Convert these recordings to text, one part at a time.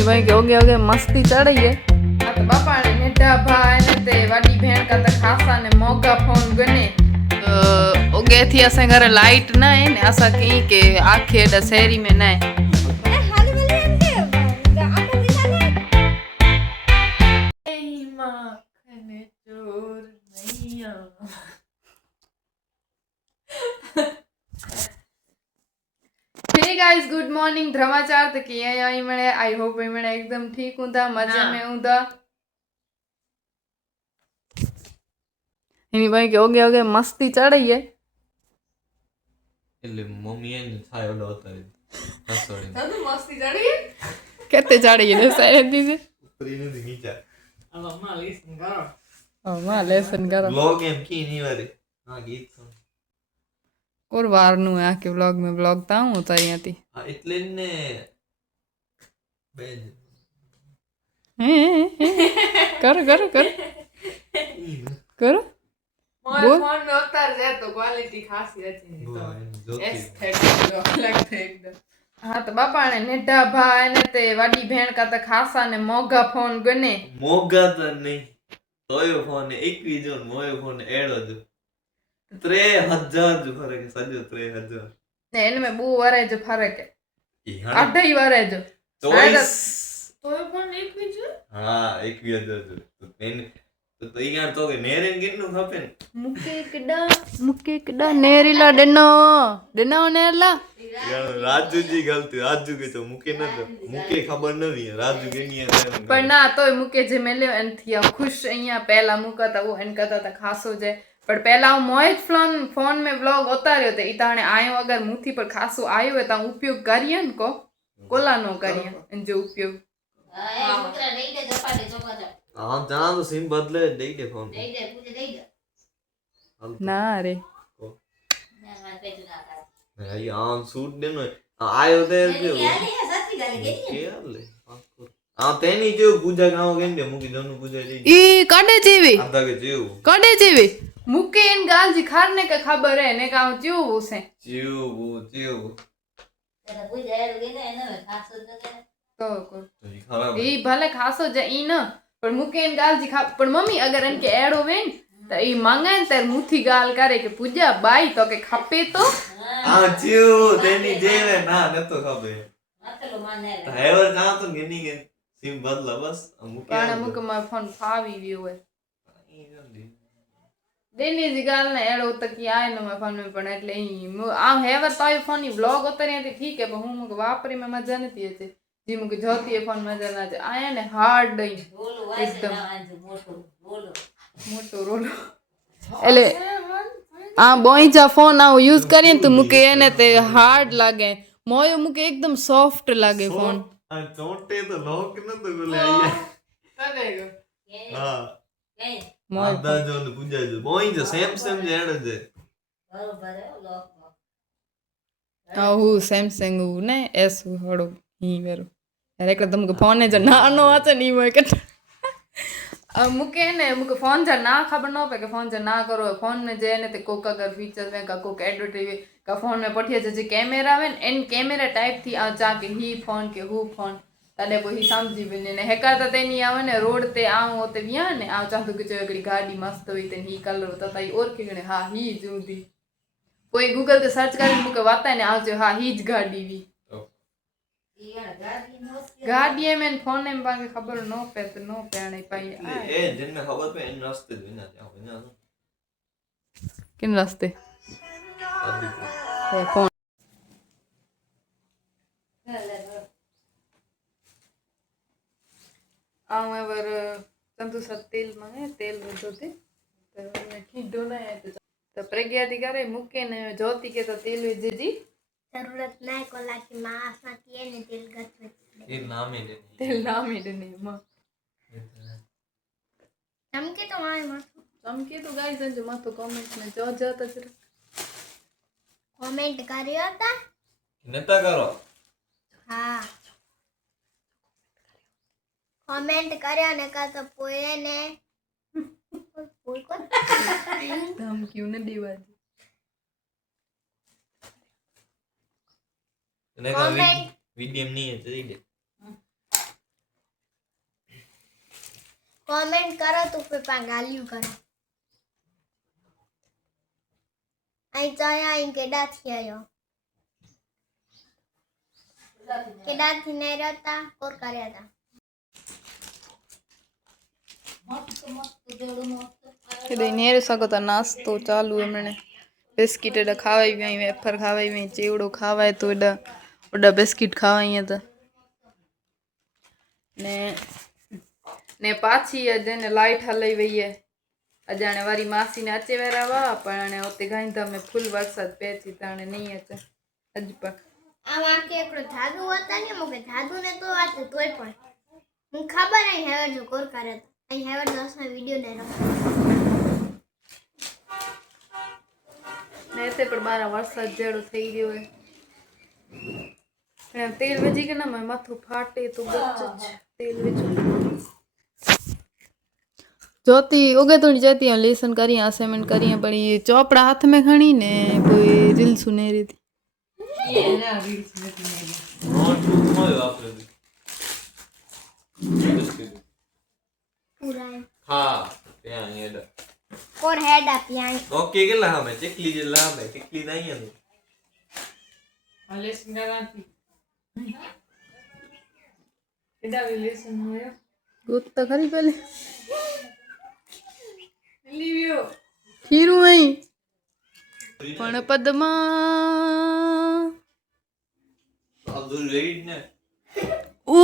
भाई के होगे मस्ती चढ़ी है तो बापा ने नेटा भाई ने ते वाडी भेण का त खासा ने मोगा फोन गने तो ओगे थी असे घरे लाइट ना है ने असा की के आखे ड शहरी में ना है हे गाइस गुड मॉर्निंग धर्माचार तो किए आई मणे आई होप आई मणे एकदम ठीक हूंदा मजे में हूंदा इनी भाई के होगे मस्ती चढ़ी है એટલે મમ્મી એને છાયો ડોતા હસોડી તને મસ્તી ચડી है કેતે ચડી है સારે દીસે ઉપરી નથી નીચા અમા લેસન કરો બ્લોગ એમ કી ની વારી હા ગીત સુન और वार नु आ के व्लॉग में व्लॉग ता हूं तो यहां थी હા એટલે જ ને બેન करो करो करो करो मोबाइल फोन में उतार जाए तो क्वालिटी खासी अच्छी જો एस्थेटिक लगता है एकदम हाँ तो बापा ने नेटा भाई ने ते वाडी भेण का त खासा ने मोगा फोन गने મોગા તો નહીં તોયો ફોન 21 જો મોયો ફોન એડો જો 3000 જો ફરક છે સજો 3000 ने इनमें बू वरे जो फर्क है ઈ હા अढ़ाई वरे जो ચોઈસ तो ये फोन एक भी जो હા 21000 જો તો એને તો યાર તો કે નેરેન કેટલું ખપે ને मुके किडा नेरीला डनो नेरला યાર રાજુજી ગલતી રાજુ કે તો મુકે ન તો મુકે ખબર નથી રાજુ કે ની पर ना तो मुके जे मेले एन थिया खुश अहिया पहला मुका था वो एन कथा था खासो जे पर पहला मोहित फोन में व्लॉग उतार्यो ते इताने आयो अगर मुथी पर खासो आयो है ता उपयोग करिए न को कोला नो करिए इन जो उपयोग હા જા તો સિમ બદલે દઈ દે ફોન ना रे ભાઈ આ શૂટ દેનો આયો તે કે આ તેની જો પૂજા ગાવ કેમ દે મુકી દોનું પૂજા દઈ ई काडे जीवी આધા કે જેવું काडे जीवी मुके इन गाल जी खारने का खबर है ने का जीव उसे જેવું तो को તો ખરાબ ई भले खासो जे ई न पर मुके इन गाल जी खा पर मम्मी अगर इनके एड होवेन तो ई मांगे तर मुथी गाल करे के पूजा बाई तो के खपे तो આ જેવું તેની જેવે ના નતો ખબર તો હેવર જા તો ગની કે સિમ બદલા બસ મુકે पण मुके मा फोन फावी वियो है देनी जी गाल ने एड होता की आए न मा फोन में पण એટલે ई आ हेवर तो ई फोन ई ब्लॉग उतरे थी ठीक है पर हूं मुके वापरी में मजा नहीं आती जी मुके जोती है फोन मजा ना आते आया ने हार्ड दई एकदम मोटो रोलो એટલે आ बोईजा फोन आ यूज करिए तो मुके एने ते हार्ड लागे मोयो मुके एकदम सॉफ्ट लागे फोन આ ચોટે તો લોક ન તો બોલે આયા करेगा હા मोय આધા જો ને પૂજા જો બોઈ જો સેમ જેડ છે आ हु सैमसंग हु ने एस हड़ो ही वेरो अरे एकला तुमके फोन जो नानो आते नी मोय के मुके ने मुके फोन जा ना खबर न पे के फोन जा ना करो फोन में जे ने ते कोक अगर फीचर में का कोक एडवर्टाइज का फोन में पठिए जे कैमरा में इन कैमरा टाइप थी आ जा के ही फोन के हु फोन तने को ही समझी बिने ने हेका त तेनी आवे ने रोड ते आव होते विया ने आ चाहतो के जो एकड़ी गाड़ी मस्त होई ते ही कलर तो ताई और के गने हां ही जूदी कोई गूगल ते सर्च करे मुके वाता ने आवजो हां ही ज गाड़ी वी गाड़ी में फोन में बाकी खबर नो पे तो नो पेणे पाई એ જેને ખબર પે એન રસ્તે જ વિના જાવ વિના किन रास्ते આદી फोन आऊ एवर तंतु सा तेल मांगे तेल वजोते तो मैं कीडो ना है तो प्रज्ञा दी करे मुके ने ज्योति के तो तेल विजेजी जरूरत नहीं कोला की मांस ना किए ने तेल गत એ નામે દે तेल नाम ही नहीं मां चमके तो आए मत चमके तो गाइस जो मत कमेंट में जो तो जरा कमेंट करियो ता નતા કરો हां कमेंट करियो ने का तो पोए ने पोए को हम क्यों न दीवा ને કા વિડીયો ની હે દઈ દે कमेंट करो तो पे गालियों करो आई चाया इन केडा थी आयो केडा थी नहीं रहता और करया था કીધું નેર શકો તો નાસ્તો ચાલુ હમણે બિસ્કિટ એડા ખાવાઈ ગઈ વેફર ખાવાઈ ગઈ ચેવડો ખાવાય તો એડા ઓડા બિસ્કિટ ખાવાઈ હતા ને પાછી અજને લાઈટ હલાઈ વઈએ અજાણે વારી માસીને અચે વેરાવા પણ ઓતે ગાંધા મે ફૂલ વરસાદ પેચી તાણે નહીં અચે અજ પક આ વાકે એકડો જાદુ હતા ને મોકે જાદુ ને તો વાત તોય પણ હું ખબર આઈ હેવર જો કોર કરે આઈ હેવર દસના વિડિયો ને ને તે પણ બારા વરસાદ જેડો થઈ ગયો હે અને તેલ વજી કે ના માથું ફાટે તો ગચ્ચ તેલ વેચું જોતી ઉગે તો જતી લેसन કરી असाइनमेंट करी पण ये चोपड़ा हाथ में खणी ने कोई रील सुने रही थी પૂરા હા ત્યાં હેડ કોર હેડ આપ્યા ઓકે કેટલા હામે ચકલી જેટલા હામે ચકલી નહીં ને લેસન કરવાથી કેડા લેસન હોય गोत तो खरी पहले લીવ્યો खीरू नहीं पण पद्मा અબ્દુલ રહીડ ને ओ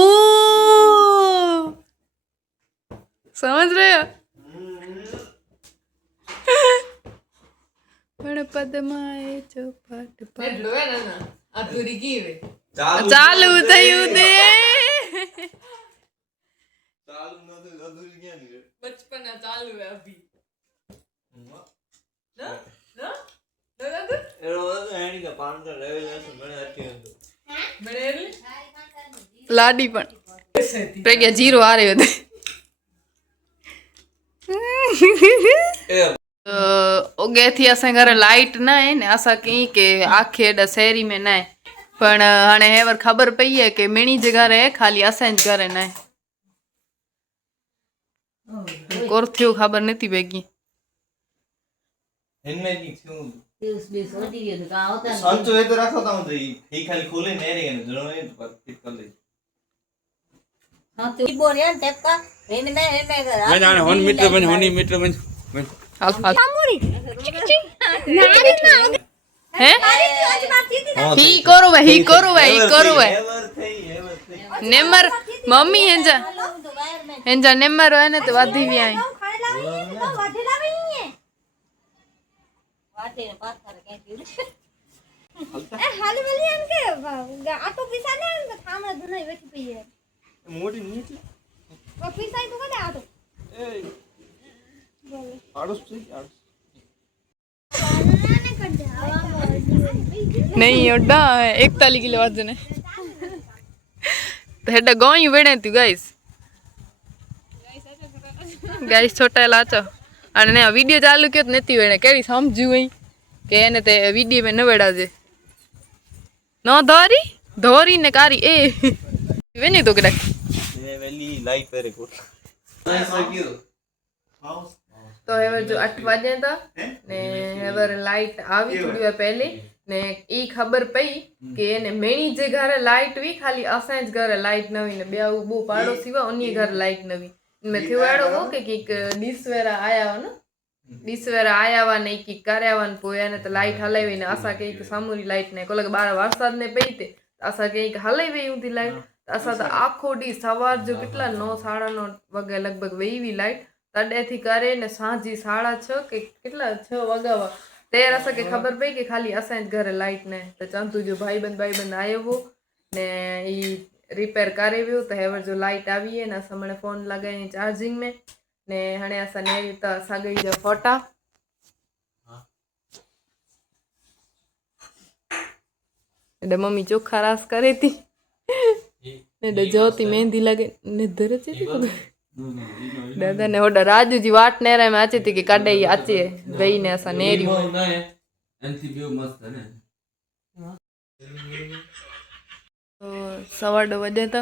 समझ रहे हो पण पद्मा ए चौपाट पर એટલો હે ને આ તુરી કીવે चालू थયું दे ચાલુ નતું અધૂરી ક્યાં ની બચપના ચાલુ હે અભી રે ના ના એરો એની કે પાન તો રેવે છે મને અટકી નતું બડેલ लाडी पण प्रज्ञा जीरो आ रहे थे ओगे थी असां घर लाइट ना है ने असां कहीं के आखे एडा शहरी में ना है पण हाणे हेवर खबर पई है कि मिणी जे घर है खाली असां घर ना है कोर थियो खबर नहीं थी बेगी इनमें की क्यों संचो ये तो रखो ता हूं ही खाली खोले नहीं रे ने जणो नहीं तो फिट कर ले हाँ तो बोल यार टेप का रेन में कर मैं जाने होन मीटर बन होनी मीटर बन हाल हाल નારી ના है हां ही करो वे ही करो वे एवर થઈ नेमर मम्मी हेंजा नेमर है ने तो वाधी भी आई वाटे बात कर के दियो હાલી વેલી એમ કે આટો પીસા ને થામડા દુનાઈ બેઠી પઈ હે મોટી ની એટલે પીસાઈ તો કદે આટો એ આડોસ છે આડોસ ને કર દે હવા नहीं ओडा 41 किलो वजन है तो हेडा गोई वेणे तू गाइस गाइस छोटा लाचो અને ને વિડિયો ચાલુ કર્યો તો નથી વેણે કેરી સમજ્યું હઈ કે એને તે વિડિયો में ન વેડાજે નો ધોરી ધોરી ને કારી એ વેની તો કડા એ વેલી લાઈટ પેરે કોટ નાઈ સકીરો તો હવે જો 8 વાગે હતા ને હવે લાઈટ આવી થોડી વાર પહેલી ને ઈ ખબર પઈ કે એને મેણી જે ઘરે લાઈટ વી ખાલી અસાં જ ઘરે લાઈટ નવી ને બે બહુ પાડોશી વા ઓની ઘરે લાઈટ નવી मैं थिवाड़ो हो के कि डिसवेरा आया हो ना डिसवेरा आया वा नहीं कि कार्या वन पोया ने तो लाइट हलाई ने आशा के सामूरी लाइट ने कोला 12 वरसाद ने पई ते आशा के हलाई वे उती लाइट आशा तो आखो डी सवार जो कितला 9 9:30 वागे लगभग वेवी लाइट तडे थी करे ने सांजी 6:30 के कितला 6 वागावा तेर आशा के खबर पई के खाली असां घरे लाइट ने तो चंतु जो भाई बंद आयो हो ने ई रिपेयर करे वियो तो हेवर जो लाइट आई है ना समणे फोन लगाई चार्जिंग में ने हणे असा ने तो सगई जो फोटा एडे मम्मी चोखा रास करे थी ने ज्योति मेहंदी लगे ने धरचे थी दादा ने ओडा राजू जी वाट ने रे में आची थी कि काडे आचे वही ने असा नेरी ना है एनसी व्यू मस्त है ना तो 2:30 बजे था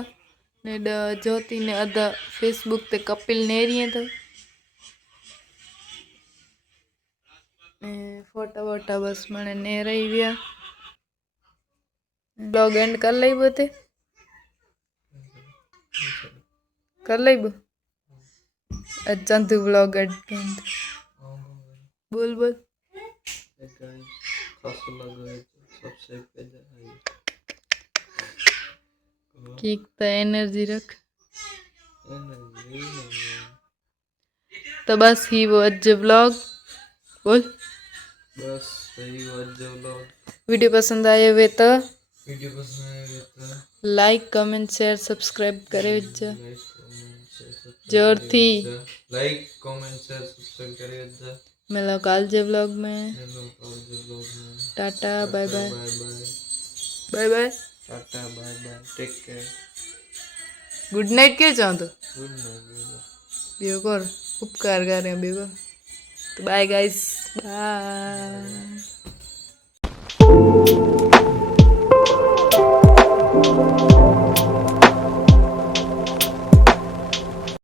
ने ज्योति ने अदा फेसबुक ते कपिल नेरिए तो फोटा वोटा बस मैंने ने रही गया ब्लॉग एंड कर ली बोते कर ली बो अच्छा तू ब्लॉग एंड बोल बोल की एनर्जी रख तो बस ही वो अज ब्लॉग बोल बस सही बात जो लोग वीडियो पसंद आए हुए तो वीडियो पसंद आए तो लाइक कमेंट शेयर सब्सक्राइब करे जोर थी लाइक कमेंट शेयर सब्सक्राइब करिए मिलो कल जे व्लॉग में हेलो और जो लोग हैं tata bye bye bye bye bye bye tata bye bye take care good night के चाहतो गुड नाइट बियो कर उपकार करे बियो तो बाय गाइस बाय